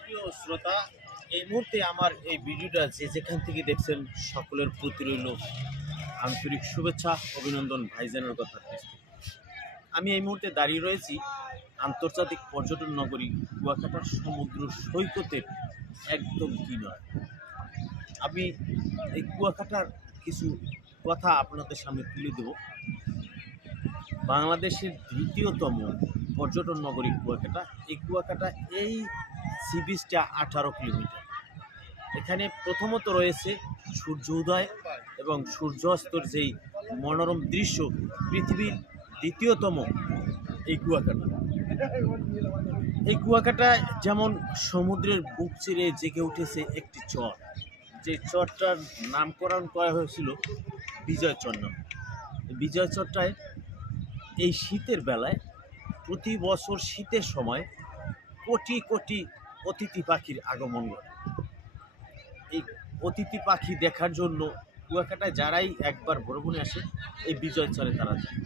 প্রিয় শ্রোতা, এই মুহূর্তে আমার এই ভিডিওটা যেখান থেকে দেখছেন সকলের প্রতি রইল আন্তরিক শুভেচ্ছা, অভিনন্দন ভাইজানের কথা। আমি এই মুহূর্তে দাঁড়িয়ে রয়েছি আন্তর্জাতিক পর্যটন নগরী কুয়াকাটার সমুদ্র সৈকতের একদম কিনারে। আমি এই কুয়াকাটার কিছু কথা আপনাদের সামনে তুলে দেব। বাংলাদেশের দ্বিতীয়তম পর্যটন নগরী কুয়াকাটা। এই কুয়াকাটা এই সি বিচটা 18 কিলোমিটার। এখানে প্রথমত রয়েছে সূর্য উদয় এবং সূর্যাস্তর যেই মনোরম দৃশ্য, পৃথিবীর দ্বিতীয়তম এই কুয়াকাটা। এই কুয়াকাটা যেমন সমুদ্রের বুক চিরে জেগে উঠেছে একটি চর, যে চরটার নামকরণ করা হয়েছিল বিজয় চর নাম। বিজয় চরটায় এই শীতের বেলায় প্রতি বছর শীতের সময় কোটি কোটি অতিথি পাখির আগমন ঘটে। এই অতিথি পাখি দেখার জন্য কুয়াকাটায় যারাই একবার ভ্রমণে আসে এই বিজয় চরে তারা যায়।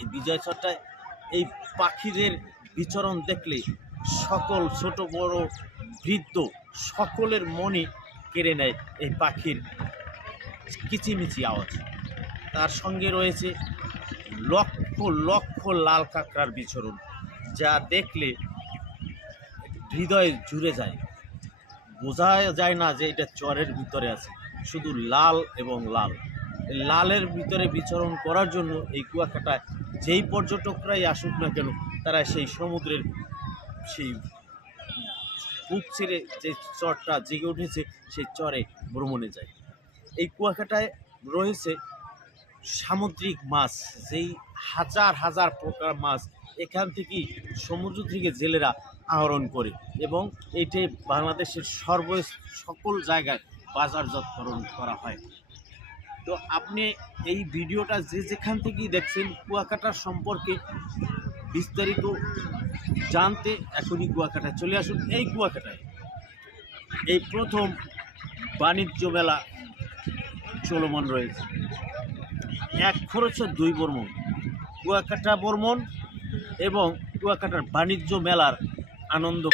এই বিজয় চরটায় এই পাখিদের বিচরণ দেখলে সকল ছোট বড় বৃদ্ধ সকলের মনই কেড়ে নেয় এই পাখির কিচিমিচি আওয়াজ। তার সঙ্গে রয়েছে লক্ষ লক্ষ লাল কাঁকড়ার বিচরণ, যা দেখলে হৃদয় জুড়ে যায়। বোঝা যায় না যে এটা চরের ভিতরে আছে, শুধু লাল এবং লাল। লালের ভিতরে বিচরণ করার জন্য এই কুয়াকাটায় যেই পর্যটকরাই আসুক না কেন, তারা সেই সমুদ্রের সেই বুক ছেড়ে যে চরটা জেগে উঠেছে সেই চরে ভ্রমণে যায়। এই কুয়াকাটায় রয়েছে সামুদ্রিক মাছ, যেই হাজার হাজার প্রকার মাছ এখান থেকেই সমুদ্র থেকে জেলেরা আহরণ করে, এবং এইটাই বাংলাদেশের সকল জায়গায় বাজারজাতকরণ করা হয়। তো আপনি এই ভিডিওটা যেখান থেকেই দেখছেন, কুয়াকাটার সম্পর্কে বিস্তারিত জানতে এখনই কুয়াকাটায় চলে আসুন। এই কুয়াকাটায় এই প্রথম বাণিজ্য মেলা চলমান রয়েছে। এক খরচে 2 ভ্রমণ, কুয়াকাটা ভ্রমণ এবং কুয়াকাটার বাণিজ্য মেলার আনন্দ।